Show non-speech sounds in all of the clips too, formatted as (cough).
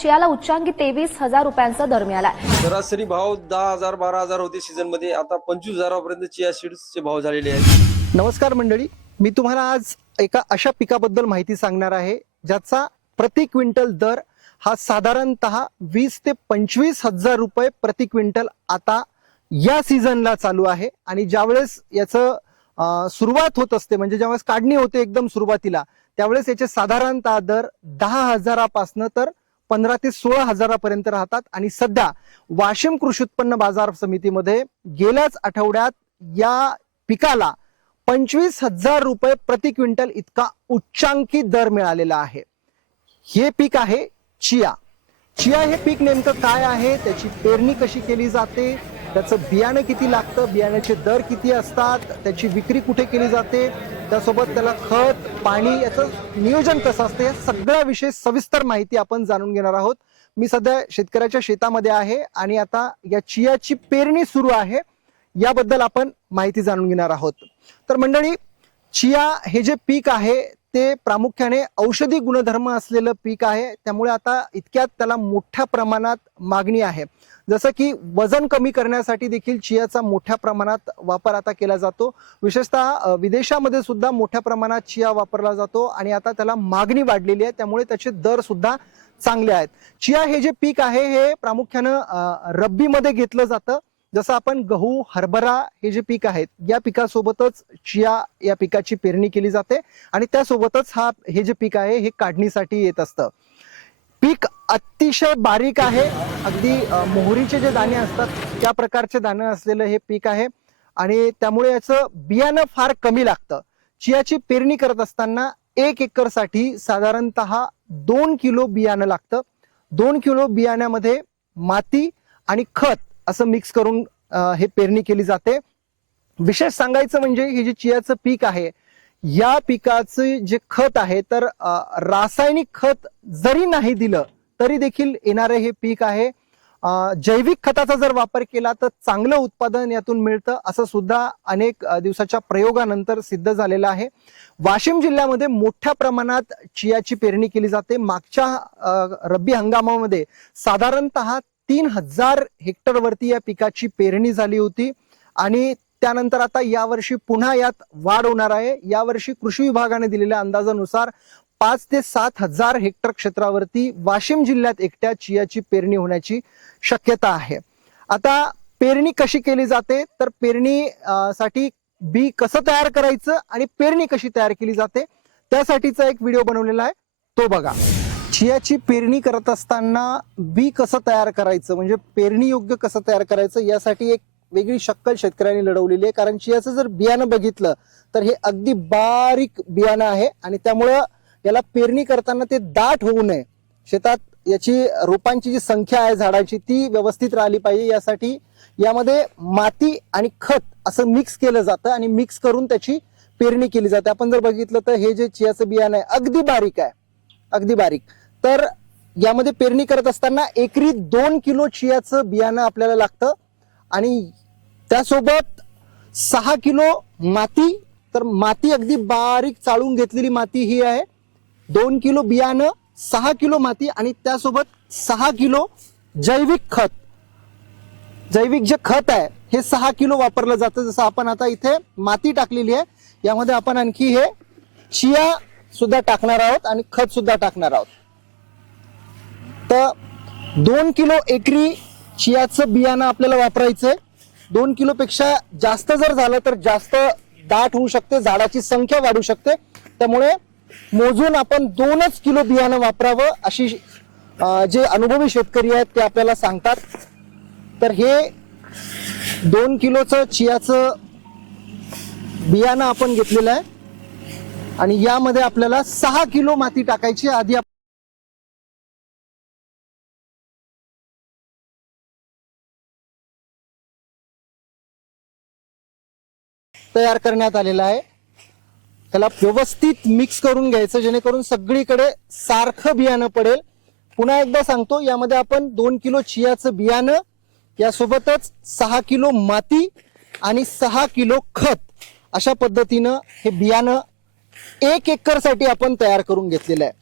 चियाला उच्चांकी तेवीस हजार रुपयांचा दर मिळाला सरासरी भाव दहा हजार बारा हजार होते सीझनमध्ये. आता पंचवीस हजारापर्यंत चिया सीड्सचे भाव झालेले आहेत. नमस्कार मंडळी. मी तुम्हाला आज एका अशा पिकाबद्दल माहिती सांगणार आहे ज्याचा प्रति क्विंटल दर हा साधारणतः वीस ते पंचवीस हजार रुपये प्रति क्विंटल आता या सीझनला चालू आहे. आणि ज्यावेळेस याचं सुरुवात होत असते म्हणजे ज्यावेळेस काढणी होते एकदम सुरुवातीला त्यावेळेस याचे साधारणतः दर दहा हजारापासनं तर पंधरा ते सोळा हजारापर्यंत राहतात. आणि सध्या वाशिम कृषी उत्पन्न बाजार समितीमध्ये गेल्याच आठवड्यात या पिकाला पंचवीस हजार रुपये प्रति क्विंटल इतका उच्चांकी दर मिळालेला आहे. हे पीक आहे चिया. चिया हे पीक नेमकं काय आहे? त्याची पेरणी कशी केली जाते? त्याचं बियाणं किती लागतं? बियाण्याचे दर किती असतात? त्याची विक्री कुठे केली जाते? त्यासोबत त्याला खत पाणी याचं नियोजन कसं असतं या सगळ्या विषयी सविस्तर माहिती आपण जाणून घेणार आहोत. मी सध्या शेतकऱ्याच्या शेतामध्ये आहे आणि आता या चियाची पेरणी सुरू आहे याबद्दल आपण माहिती जाणून घेणार आहोत. तर मंडळी चिया हे जे पीक आहे ते प्रामुख्याने औषधी गुणधर्म असलेलं पीक आहे. त्यामुळे आता इतक्यात त्याला मोठ्या प्रमाणात मागणी आहे. जसं की वजन कमी करण्यासाठी देखील चियाचा मोठ्या प्रमाणात वापर आता केला जातो. विशेषतः विदेशामध्ये सुद्धा मोठ्या प्रमाणात चिया वापरला जातो आणि आता त्याला मागणी वाढलेली आहे. त्यामुळे त्याचे दर सुद्धा चांगले आहेत. चिया हे जे पीक आहे हे प्रामुख्यानं रब्बीमध्ये घेतलं जातं. जसं आपण गहू हरभरा हे जे पीक आहेत या पिकासोबतच चिया या पिकाची पेरणी केली जाते आणि त्यासोबतच हा हे जे पीक आहे हे काढणीसाठी येत असतं. पीक अतिशय बारीक आहे. अगदी मोहरीचे जे दाणे असतात त्या प्रकारचे दाणे असलेलं हे पीक आहे आणि त्यामुळे याचं बियाणं फार कमी लागतं. चियाची पेरणी करत असताना एक एकरसाठी साधारणत साधारणतः दोन किलो बियाणं लागतं. दोन किलो बियाण्यामध्ये माती आणि खत असं मिक्स करून हे पेरणी केली जाते. विशेष सांगायचं म्हणजे हे जे चियाचं पीक आहे या पिकाचं जे खत आहे तर रासायनिक खत जरी नाही दिलं तरी देखील येणारे हे पीक आहे. जैविक खताचा जर वापर केला तर चांगलं उत्पादन यातून मिळतं असं सुद्धा अनेक दिवसाच्या प्रयोगानंतर सिद्ध झालेलं आहे. वाशिम जिल्ह्यामध्ये मोठ्या प्रमाणात चियाची पेरणी केली जाते. मागच्या रब्बी हंगामामध्ये साधारणतः तीन हजार हेक्टरवरती या पिकाची पेरणी झाली होती आणि त्यानंतर आता यावर्षी पुन्हा यात वाढ होणार आहे. यावर्षी कृषी विभागाने दिलेल्या अंदाजानुसार पाच ते सात हजार हेक्टर क्षेत्रावरती वाशिम जिल्ह्यात एकट्या चियाची पेरणी होण्याची शक्यता आहे. आता पेरणी कशी केली जाते? तर पेरणी साठी बी कसं तयार करायचं आणि पेरणी कशी तयार केली जाते? त्यासाठीचा एक व्हिडिओ बनवलेला आहे. तो बघा. चियाची पेरणी करत असताना बी कसं तयार करायचं? म्हणजे पेरणी योग्य कसं तयार करायचं? यासाठी एक वेगळी शक्कल शेतकऱ्यांनी लढवलेली आहे. कारण चियाचं जर बियाणं बघितलं तर हे अगदी बारीक बियाणं आहे आणि त्यामुळं याला पेरणी करताना ते दाट होऊ नये. शेतात याची रोपांची जी संख्या आहे झाडाची ती व्यवस्थित राहिली पाहिजे. यासाठी यामध्ये माती आणि खत असं मिक्स केलं जातं आणि मिक्स करून त्याची पेरणी केली जाते. आपण जर बघितलं तर हे जे चियाचं बियाणं आहे अगदी बारीक आहे. अगदी बारीक. तर यामध्ये पेरणी करत असताना एकरी दोन किलो चियाचं बियाणं आपल्याला लागतं. आणि त्यासोबत सहा किलो माती तर माती अगदी बारीक चाळून घेतलेली माती ही आहे. दोन किलो बियाणं सहा किलो माती आणि त्यासोबत सहा किलो जैविक खत. जैविक जे खत आहे हे सहा किलो वापरलं जातं. जसं आपण आता इथे माती टाकलेली आहे यामध्ये आपण आणखी हे चिया सुद्धा टाकणार आहोत आणि खत सुद्धा टाकणार आहोत. तर दोन किलो एकरी चियाचं बियाणं आपल्याला वापरायचंय. दोन किलोपेक्षा जास्त जर झालं तर जास्त दाट होऊ शकते झाडाची संख्या वाढू शकते. त्यामुळे मोजून आपण दोनच किलो बियाणं वापरावं अशी जे अनुभवी शेतकरी आहेत ते आपल्याला सांगतात. तर हे दोन किलोचं चियाचं बियाणं आपण घेतलेलं आहे. आणि यामध्ये आपल्याला सहा किलो माती टाकायची आधी तयार करण्यात आलेला आहे. त्याला व्यवस्थित मिक्स करून घ्यायचं जेणेकरून सगळीकडे सारखं बियाणं पडेल. पुन्हा एकदा सांगतो यामध्ये आपण दोन किलो चियाचं बियाणं यासोबतच सहा किलो माती आणि सहा किलो खत अशा पद्धतीनं हे बियाणं एक एकरसाठी आपण तयार करून घेतलेलं आहे.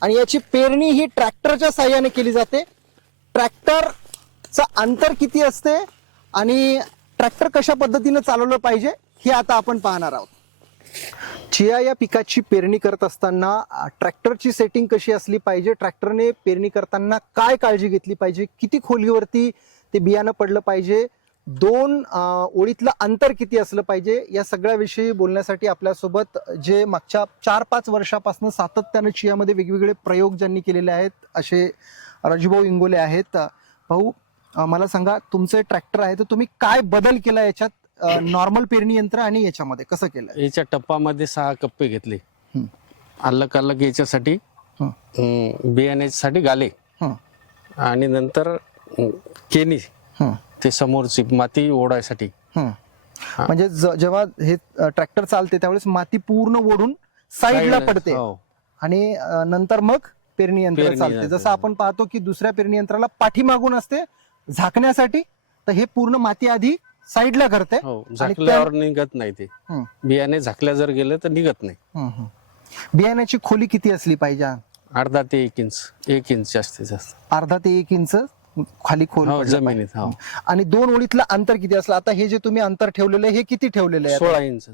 आणि याची पेरणी ही ट्रॅक्टरच्या साह्याने केली जाते. ट्रॅक्टरचं अंतर किती असते आणि ट्रॅक्टर कशा पद्धतीने चालवलं पाहिजे हे आता आपण पाहणार आहोत. चिया या पिकाची पेरणी करत असताना ट्रॅक्टरची सेटिंग कशी असली पाहिजे? ट्रॅक्टरने पेरणी करताना काय काळजी घेतली पाहिजे? किती खोलीवरती ते बियाणं पडलं पाहिजे? दोन ओळीतलं अंतर किती असलं पाहिजे? या सगळ्याविषयी बोलण्यासाठी आपल्यासोबत जे मागच्या चार पाच वर्षापासून सातत्यानं चियामध्ये वेगवेगळे प्रयोग ज्यांनी केलेले आहेत असे राजूभाऊ इंगोले आहेत. भाऊ मला सांगा तुमचे ट्रॅक्टर आहे तर तुम्ही काय बदल केला याच्यात? नॉर्मल पेरणी यंत्र आणि याच्यामध्ये कसं केलं याच्या टप्पामध्ये सहा कप्पे घेतले हं. अलग अलग याच्यासाठी बियाण्यासाठी गाले. आणि नंतर केनी. ते समोरची माती ओढायसाठी. म्हणजे जेव्हा हे ट्रॅक्टर चालते त्यावेळेस माती पूर्ण ओढून साईडला पडते हो. आणि नंतर मग पेरणी यंत्र चालते. जसं आपण पाहतो की दुसऱ्या पेरणी यंत्राला पाठीमागून असते झाकण्यासाठी तर हे पूर्ण माती आधी साईडला करते हो झाकल्यावर निघत नाही ते. हं. बियाणे झाकल्या जर गेलं तर निघत नाही. हं, हं. बियाण्याची खोली किती असली पाहिजे? अर्धा ते एक इंच एक इंच जास्तीत जास्त. अर्धा ते एक इंच खाली खोल हो पडलं जमिनीत पाहिजे. हो. आणि दोन ओळीतलं अंतर किती असलं? आता हे जे तुम्ही अंतर ठेवलेलं आहे हे किती ठेवलेलं आहे? सोळा इंच.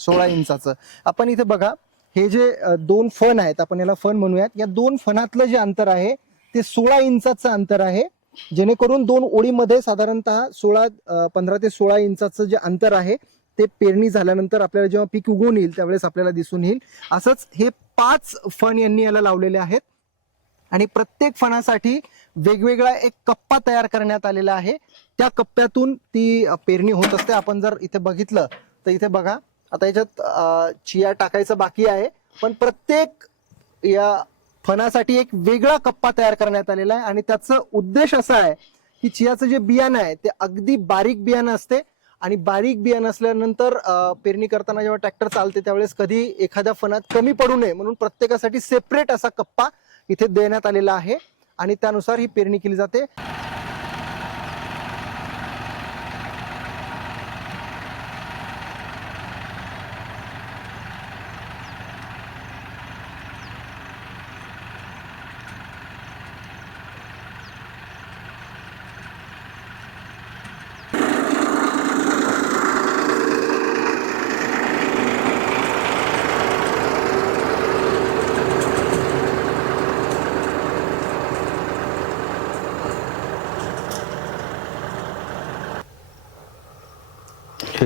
सोळा इंचाचं. आपण इथे बघा हे जे अ, दोन फण आहेत आपण याला फण म्हणूयात. या दोन फणातलं जे अंतर आहे ते सोळा इंचाचं अंतर आहे. जेणेकरून दोन ओळीमध्ये साधारणतः सोळा पंधरा ते सोळा इंचाचं जे अंतर आहे ते पेरणी झाल्यानंतर आपल्याला जेव्हा पीक उगवून येईल त्यावेळेस आपल्याला दिसून येईल. असंच हे पाच फण यांनी याला लावलेले आहेत. आणि प्रत्येक फणासाठी वेगवेगळा एक कप्पा तयार करण्यात आलेला आहे. त्या कप्प्यातून ती पेरणी होत असते. आपण जर इथे बघितलं तर इथे बघा आता याच्यात चिया टाकायचं बाकी आहे. पण प्रत्येक या फणासाठी एक वेगळा कप्पा तयार करण्यात आलेला आहे. आणि त्याचा उद्देश असा आहे की चियाचं जे बियाणं आहे ते अगदी बारीक बियाणं असते. आणि बारीक बियाणं असल्यानंतर पेरणी करताना जेव्हा ट्रॅक्टर चालते त्यावेळेस कधी एखाद्या फणात कमी पडू नये म्हणून प्रत्येकासाठी सेपरेट असा कप्पा इथे देण्यात आलेला आहे. आणि त्यानुसार ही पेरणी केली जाते.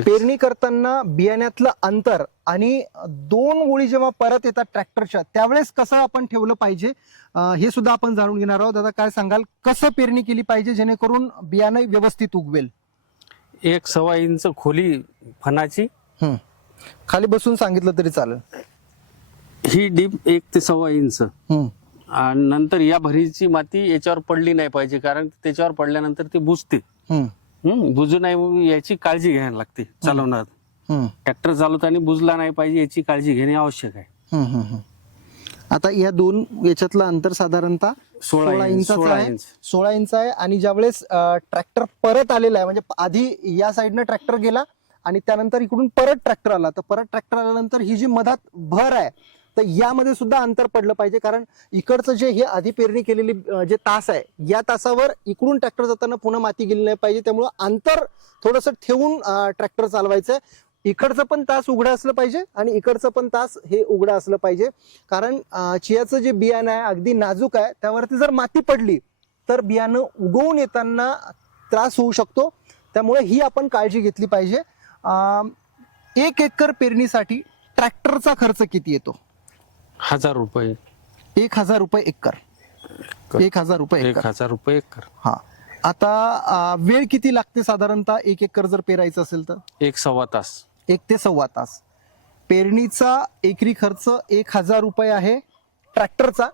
(laughs) पेरणी करताना बियाण्यातलं अंतर आणि दोन ओळी जेव्हा परत येतात ट्रॅक्टरच्या त्यावेळेस कसं आपण ठेवलं पाहिजे? हे सुद्धा आपण जाणून घेणार आहोत. दादा काय सांगाल? कसं पेरणी केली पाहिजे जेणेकरून बियाणं व्यवस्थित उगवेल? एक सव्वा इंच खोली फणाची. खाली बसून सांगितलं तरी चालेल. ही डीप एक ते सव्वा इंच. आणि नंतर या भरीची माती याच्यावर पडली नाही पाहिजे कारण त्याच्यावर पडल्यानंतर ती बुजते. हम्म. बुजू नाही याची काळजी घ्यायला लागते चालवणार हम्म. ट्रॅक्टर चालवताना बुजला नाही पाहिजे याची काळजी घेणे आवश्यक आहे हम्म, हम्म, हम्म. आता या दोन याच्यातलं अंतर साधारणतः सोळा सोळा इंच, इंचाचं सोळा आहे इंच. सोळा इंच आहे आणि ज्यावेळेस ट्रॅक्टर परत आलेला आहे म्हणजे आधी या साईडनं ट्रॅक्टर गेला आणि त्यानंतर इकडून परत ट्रॅक्टर आला तर परत ट्रॅक्टर आल्यानंतर ही जी मधात भर आहे तर यामध्ये सुद्धा अंतर पडलं पाहिजे. कारण इकडचं जे हे आधी पेरणी केलेली जे तास आहे या तासावर इकडून ट्रॅक्टर जाताना पुन्हा माती गेली नाही पाहिजे. त्यामुळं अंतर थोडंसं ठेवून ट्रॅक्टर चालवायचं आहे. इकडचं पण तास उघडं असलं पाहिजे आणि इकडचं पण तास हे उघडं असलं पाहिजे. कारण चियाचं जे बियाणं आहे अगदी नाजूक आहे त्यावरती जर माती पडली तर बियाणं उगवून येताना त्रास होऊ शकतो. त्यामुळे ही आपण काळजी घेतली पाहिजे. एक एकर पेरणीसाठी ट्रॅक्टरचा खर्च किती येतो? हजार रुपये. एक हजार रुपये एकर. एक हजार रुपये एक एकर. हजार रुपये एकर. हा. आता वेळ किती लागते साधारणतः एक एकर जर पेरायचं असेल तर? एक सव्वा तास. एक ते सव्वा तास. पेरणीचा एकरी खर्च एक हजार रुपये आहे ट्रॅक्टरचा.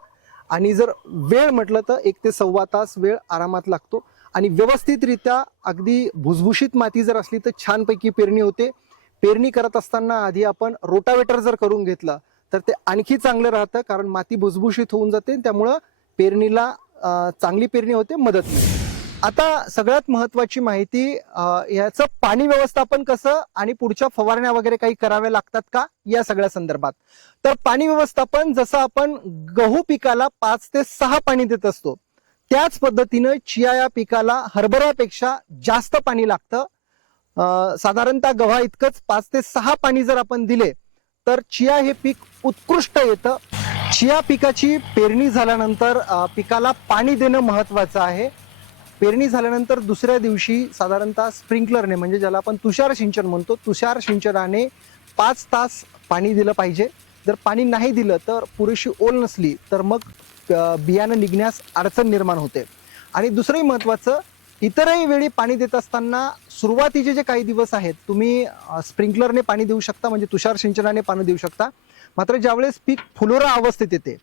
आणि जर वेळ म्हटलं तर एक ते सव्वा तास वेळ आरामात लागतो. आणि व्यवस्थितरित्या अगदी भुसभुशीत माती जर असली तर छानपैकी पेरणी होते. पेरणी करत असताना आधी आपण रोटावेटर जर करून घेतलं तर ते आणखी चांगलं राहतं कारण माती भुसभुशीत होऊन जाते त्यामुळं पेरणीला चांगली पेरणी होते मदत मिळते. आता सगळ्यात महत्वाची माहिती याचं पाणी व्यवस्थापन कसं आणि पुढच्या फवारण्या वगैरे काही कराव्या लागतात का या सगळ्या संदर्भात. तर पाणी व्यवस्थापन जसं आपण गहू पिकाला पाच ते सहा पाणी देत असतो त्याच पद्धतीनं चिया या पिकाला हरभऱ्यापेक्षा जास्त पाणी लागतं. साधारणतः गव्हा इतकंच पाच ते सहा पाणी जर आपण दिले तर चिया हे पीक उत्कृष्ट येतं. चिया पिकाची पेरणी झाल्यानंतर पिकाला पाणी देणं महत्वाचं आहे. पेरणी झाल्यानंतर दुसऱ्या दिवशी साधारणतः स्प्रिंकलरने म्हणजे ज्याला आपण तुषार सिंचन म्हणतो तुषार सिंचनाने पाच तास पाणी दिलं पाहिजे. जर पाणी नाही दिलं तर पुरेशी ओल नसली तर मग बियाणं निघण्यास अडचण निर्माण होते. आणि दुसरंही महत्त्वाचं इतरही वेळी पाणी देत असताना सुरुवातीचे जे काही दिवस आहेत तुम्ही स्प्रिंकलरने पाणी देऊ शकता म्हणजे तुषार सिंचनाने पाणी देऊ शकता. मात्र ज्यावेळेस पीक फुलोरा अवस्थेत येते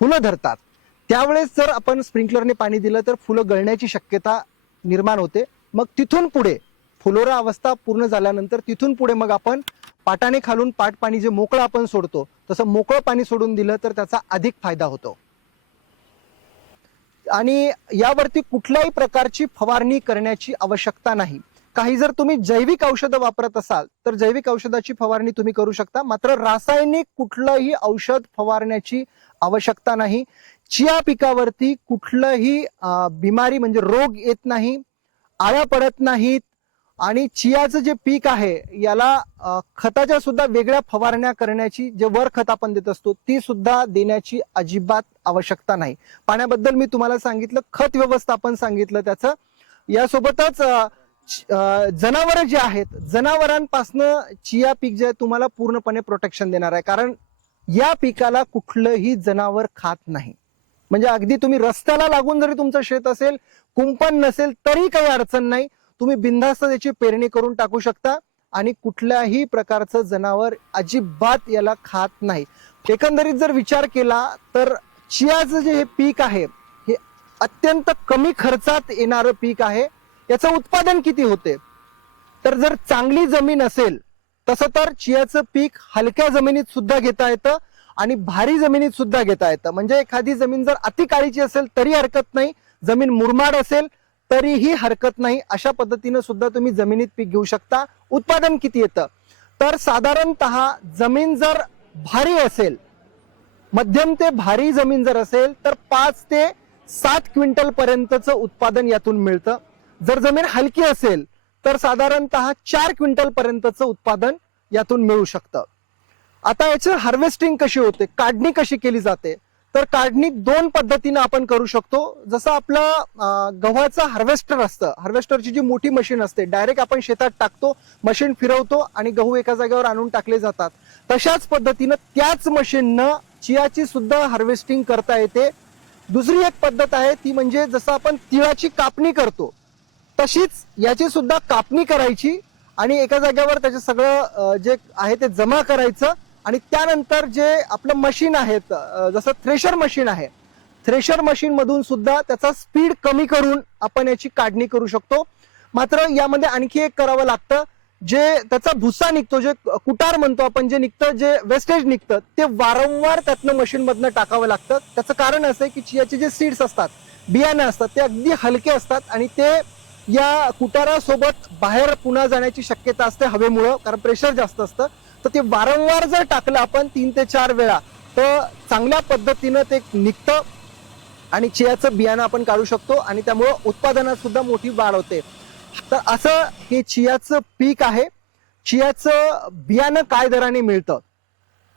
फुलं धरतात त्यावेळेस जर आपण स्प्रिंकलरने पाणी दिलं तर फुलं गळण्याची शक्यता निर्माण होते. मग तिथून पुढे फुलोरा अवस्था पूर्ण झाल्यानंतर तिथून पुढे मग आपण पाटाने खालून पाट पाणी जे मोकळं आपण सोडतो तसं मोकळं पाणी सोडून दिलं तर त्याचा अधिक फायदा होतो. आणि यावरती कुठल्याही प्रकारची फवारणी करण्याची आवश्यकता नाही. काही जर तुम्ही जैविक औषधं वापरत असाल तर जैविक औषधाची फवारणी तुम्ही करू शकता. मात्र रासायनिक कुठलंही औषध फवारण्याची आवश्यकता नाही. चिया पिकावरती कुठलंही बिमारी म्हणजे रोग येत नाही आळ्या पडत नाहीत आणि चियाचं जे पीक आहे याला खताच्या सुद्धा वेगळ्या फवारण्या करण्याची जे वर खत आपण देत असतो ती सुद्धा देण्याची अजिबात आवश्यकता नाही. पाण्याबद्दल मी तुम्हाला सांगितलं खत व्यवस्थापन सांगितलं त्याचं. यासोबतच जनावर जे आहेत जनावरांपासनं चिया पीक जे आहे तुम्हाला पूर्णपणे प्रोटेक्शन देणार आहे. कारण या पिकाला कुठलंही जनावर खात नाही. म्हणजे अगदी तुम्ही रस्त्याला लागून जरी तुमचं शेत असेल कुंपण नसेल तरी काही अडचण नाही. तुम्ही बिनधास्त त्याची पेरणी करून टाकू शकता आणि कुठल्याही प्रकारचं जनावर अजिबात याला खात नाही. एकंदरीत जर विचार केला तर चियाचं जे हे पीक आहे हे अत्यंत कमी खर्चात येणारं पीक आहे. याचं उत्पादन किती होते? तर जर चांगली जमीन असेल तसं तर चियाचं पीक हलक्या जमिनीत सुद्धा घेता येतं आणि भारी जमिनीत सुद्धा घेता येतं. म्हणजे एखादी जमीन जर अति काळीची असेल तरी हरकत नाही. जमीन मुरमाड असेल तरीही हरकत नाही. अशा पद्धतीनं सुद्धा तुम्ही जमिनीत पीक घेऊ शकता. उत्पादन किती येतं? तर साधारणतः जमीन जर भारी असेल मध्यम ते भारी जमीन जर असेल तर पाच ते सात क्विंटल पर्यंतचं उत्पादन यातून मिळतं. जर जमीन हलकी असेल तर साधारणतः चार क्विंटल पर्यंतचं उत्पादन यातून मिळू शकतं. आता याची हार्वेस्टिंग कशी होते? काढणी कशी केली जाते? तर काढणी दोन पद्धतीनं आपण करू शकतो. जसं आपलं गव्हाचं हार्वेस्टर असतं. हार्वेस्टरची जी मोठी मशीन असते डायरेक्ट आपण शेतात टाकतो मशीन फिरवतो आणि गहू एका जागेवर आणून टाकले जातात. तशाच पद्धतीनं त्याच मशीननं चियाची सुद्धा हार्वेस्टिंग करता येते. दुसरी एक पद्धत आहे ती म्हणजे जसं आपण तिळाची कापणी करतो तशीच याची सुद्धा कापणी करायची आणि एका जाग्यावर त्याचे सगळं जे आहे ते जमा करायचं. आणि त्यानंतर जे आपलं मशीन आहेत जसं थ्रेशर मशीन आहे थ्रेशर मशीनमधून सुद्धा त्याचा स्पीड कमी करून आपण याची काढणी करू शकतो. मात्र यामध्ये आणखी एक करावं लागतं जे त्याचा भुसा निघतो जे कुटार म्हणतो आपण जे निघतं जे वेस्टेज निघतं ते वारंवार त्यातनं मशीनमधनं टाकावं लागतं. त्याचं कारण असं आहे की चियाचे जे सीड्स असतात बियाणं असतात ते अगदी हलके असतात आणि ते या कुटारासोबत बाहेर पुन्हा जाण्याची शक्यता असते हवेमुळं कारण प्रेशर जास्त असतं. तर ते वारंवार जर टाकलं आपण तीन ते चार वेळा तर चांगल्या पद्धतीनं ते निघतं आणि चियाचं बियाणं आपण काढू शकतो आणि त्यामुळं उत्पादनात सुद्धा मोठी वाढ होते. तर असं हे चियाचं पीक आहे. चियाचं बियाणं काय दराने मिळतं?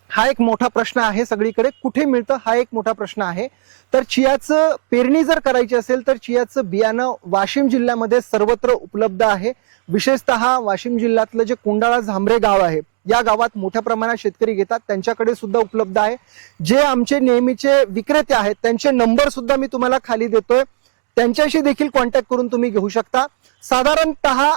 हा एक मोठा प्रश्न आहे सगळीकडे. कुठे मिळतं? हा एक मोठा प्रश्न आहे. तर चियाचं पेरणी जर करायची असेल तर चियाचं बियाणं वाशिम जिल्ह्यामध्ये सर्वत्र उपलब्ध आहे. विशेषतः वाशिम जिल्ह्यातलं जे कुंडाळा झांबरे गाव आहे या गावात मोठ्या प्रमाणात शेतकरी घेतात. त्यांच्याकडे सुद्धा उपलब्ध आहे. जे आमचे नेहमीचे विक्रेते आहेत त्यांचे नंबर सुद्धा मी तुम्हाला खाली देतोय. त्यांच्याशी देखील कॉन्टॅक्ट करून तुम्ही घेऊ शकता. साधारणतः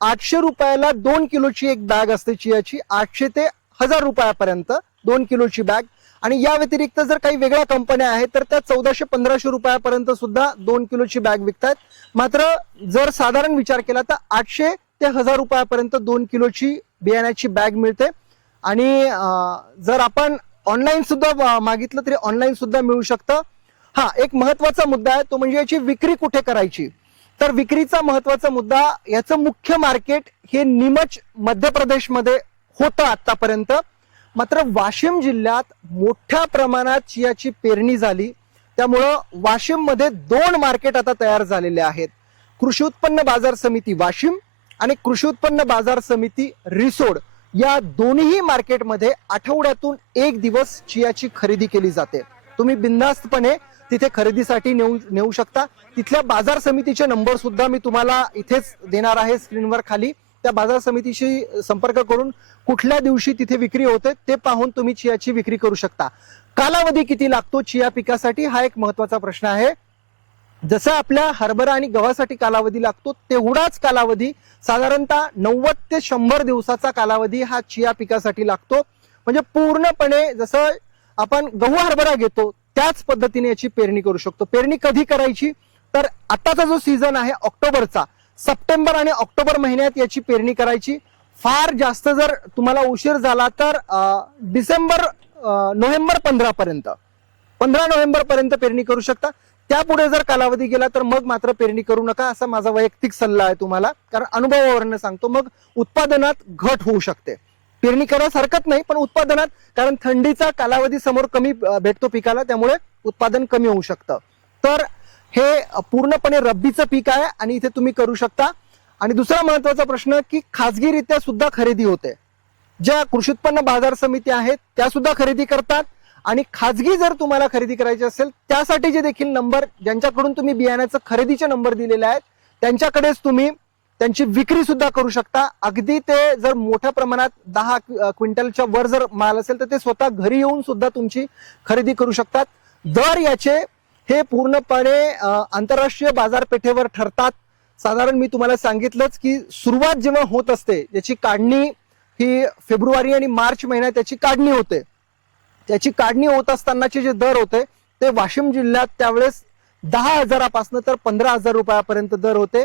आठशे रुपयाला दोन किलोची एक बॅग असते चियाची. आठशे ते हजार रुपयापर्यंत दोन किलोची बॅग आणि या व्यतिरिक्त जर काही वेगळ्या कंपन्या आहेत तर त्या चौदाशे पंधराशे रुपयापर्यंत सुद्धा दोन किलोची बॅग विकतायत. मात्र जर साधारण विचार केला तर आठशे ते हजार रुपयापर्यंत दोन किलोची बियाण्याची बॅग मिळते. आणि जर आपण ऑनलाईन सुद्धा मागितलं तरी ऑनलाईन सुद्धा मिळू शकतं. हा एक महत्त्वाचा मुद्दा आहे. तो म्हणजे याची विक्री कुठे करायची? तर विक्रीचा महत्त्वाचा मुद्दा याचं मुख्य मार्केट हे निमच मध्य प्रदेशमध्ये होतं आतापर्यंत. मात्र वाशिम जिल्ह्यात मोठ्या प्रमाणात चियाची पेरणी झाली. त्यामुळं वाशिममध्ये दोन मार्केट आता तयार झालेले आहेत. कृषी उत्पन्न बाजार समिती वाशिम आणि कृषी उत्पन्न बाजार समिती रिसोड या दोन्ही मार्केटमध्ये आठवड्यातून एक दिवस चियाची खरेदी केली जाते. तुम्ही बिनधास्तपणे तिथे खरेदीसाठी नेऊ नेऊ शकता. तिथल्या बाजार समितीचे नंबर सुद्धा मी तुम्हाला इथेच देणार आहे स्क्रीनवर खाली. त्या बाजार समितीशी संपर्क करून कुठल्या दिवशी तिथे विक्री होते ते पाहून तुम्ही चियाची विक्री करू शकता. कालावधी किती लागतो चिया पिकासाठी हा एक महत्त्वाचा प्रश्न आहे. जसं आपल्या हरभरा आणि गव्हासाठी कालावधी लागतो तेवढाच कालावधी साधारणतः नव्वद ते शंभर दिवसाचा कालावधी हा चिया पिकासाठी लागतो. म्हणजे पूर्णपणे जसं आपण गहू हरभरा घेतो त्याच पद्धतीने याची पेरणी करू शकतो. पेरणी कधी करायची? तर आताचा जो सीझन आहे ऑक्टोबरचा सप्टेंबर आणि ऑक्टोबर महिन्यात याची पेरणी करायची. फार जास्त जर तुम्हाला उशीर झाला तर डिसेंबर नोव्हेंबर पंधरा पर्यंत पंधरा नोव्हेंबर पर्यंत पेरणी करू शकता. त्यापुढे जर कालावधी गेला तर मग मात्र पेरणी करू नका असा माझा वैयक्तिक सल्ला आहे तुम्हाला. कारण अनुभवावरनं सांगतो मग उत्पादनात घट होऊ शकते. पेरणी करायला हरकत नाही पण उत्पादनात कारण थंडीचा कालावधी समोर कमी भेटतो पिकाला त्यामुळे उत्पादन कमी होऊ शकतं. तर हे पूर्णपणे रब्बीचं पीक आहे आणि इथे तुम्ही करू शकता. आणि दुसरा महत्त्वाचा प्रश्न की खाजगीरित्या सुद्धा खरेदी होते. ज्या कृषी उत्पन्न बाजार समिती आहेत त्या सुद्धा खरेदी करतात. आणि खाजगी जर तुम्हाला खरेदी करायची असेल त्यासाठी जे देखील नंबर ज्यांच्याकडून तुम्ही बियाण्याचं खरेदीचे नंबर दिलेले आहेत त्यांच्याकडेच तुम्ही त्यांची विक्री सुद्धा करू शकता. अगदी ते जर मोठ्या प्रमाणात दहा क्विंटलच्या वर जर माल असेल तर ते स्वतः घरी येऊन सुद्धा तुमची खरेदी करू शकतात. दर याचे हे पूर्णपणे आंतरराष्ट्रीय बाजारपेठेवर ठरतात. साधारण मी तुम्हाला सांगितलंच की सुरुवात जेव्हा होत असते याची काढणी ही फेब्रुवारी आणि मार्च महिन्यात त्याची काढणी होते. त्याची काढणी होत असतानाचे जे दर होते ते वाशिम जिल्ह्यात त्यावेळेस दहा हजारापासून तर पंधरा हजार रुपयापर्यंत दर होते.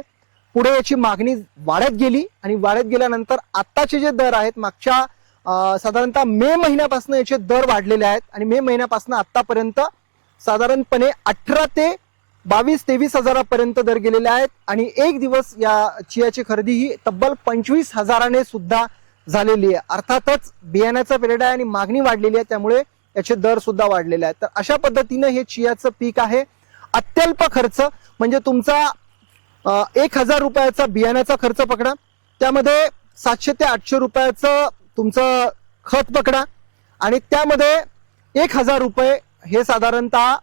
पुढे याची मागणी वाढत गेली आणि वाढत गेल्यानंतर आत्ताचे जे दर आहेत मागच्या साधारणतः मे महिन्यापासून याचे दर वाढलेले आहेत आणि मे महिन्यापासून आतापर्यंत साधारणपणे अठरा ते बावीस तेवीस हजारापर्यंत दर गेलेले आहेत आणि एक दिवस या चियाची खरेदी ही तब्बल पंचवीस हजाराने सुद्धा झालेली आहे. अर्थातच बियाण्याचा पिरियड आहे आणि मागणी वाढलेली आहे त्यामुळे याचे दर सुद्धा वाढलेले आहेत. तर अशा पद्धतीनं हे चियाचं पीक आहे. अत्यल्प खर्च म्हणजे तुमचा एक हजार रुपयाचा बियाण्याचा खर्च पकडा. त्यामध्ये सातशे ते आठशे रुपयाचं तुमचं खत पकडा. आणि त्यामध्ये एक हजार रुपये हे साधारणतः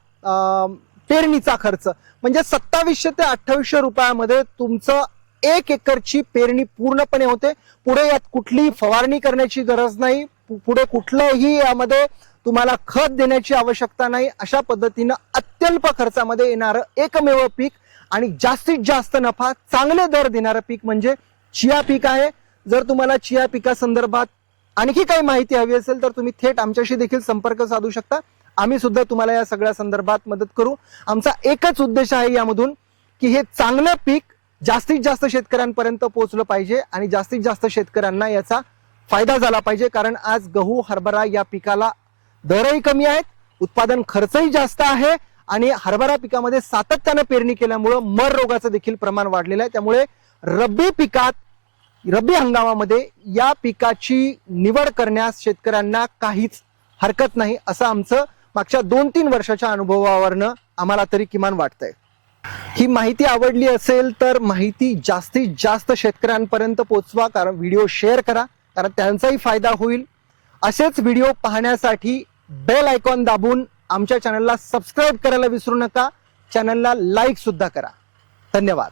पेरणीचा खर्च. म्हणजे सत्तावीसशे ते अठ्ठावीसशे रुपयामध्ये तुमचं एक एकरची पेरणी पूर्णपणे होते. पुढे यात कुठलीही फवारणी करण्याची गरज नाही. पुढे कुठलंही यामध्ये तुम्हाला खत देण्याची आवश्यकता नाही. अशा पद्धतीनं अत्यल्प खर्चामध्ये येणारं एकमेव पीक आणि जास्तीत जास्त नफा चांगले दर देणारं पीक म्हणजे चिया पीक आहे. जर तुम्हाला चिया पिकासंदर्भात आणखी काही माहिती हवी असेल तर तुम्ही थेट आमच्याशी देखील संपर्क साधू शकता. आम्ही सुद्धा तुम्हाला या सगळ्या संदर्भात मदत करू. आमचा एकच उद्देश आहे यामधून की हे चांगलं पीक जास्तीत जास्त शेतकऱ्यांपर्यंत पोहोचलं पाहिजे आणि जास्तीत जास्त शेतकऱ्यांना याचा फायदा झाला पाहिजे कारण आज गहू हरभरा या पिकाला दरही कमी आहेत उत्पादन खर्चही जास्त आहे आणि हरभरा पिकामध्ये सातत्यानं पेरणी केल्यामुळं मर रोगाचं देखील प्रमाण वाढलेलं आहे. त्यामुळे रब्बी पिकात रब्बी हंगामामध्ये या पिकाची निवड करण्यास शेतकऱ्यांना काहीच हरकत नाही असं आमचं मागच्या दोन तीन वर्षाच्या अनुभवावरनं आम्हाला तरी किमान वाटतंय. ही माहिती आवडली असेल तर माहिती जास्तीत जास्त शेतकऱ्यांपर्यंत पोचवा कारण व्हिडिओ शेअर करा कारण त्यांचाही फायदा होईल. असेच व्हिडिओ पाहण्यासाठी बेल आयकॉन दाबून आमच्या चॅनलला सबस्क्राईब करायला विसरू नका. चॅनलला लाईक सुद्धा करा. धन्यवाद.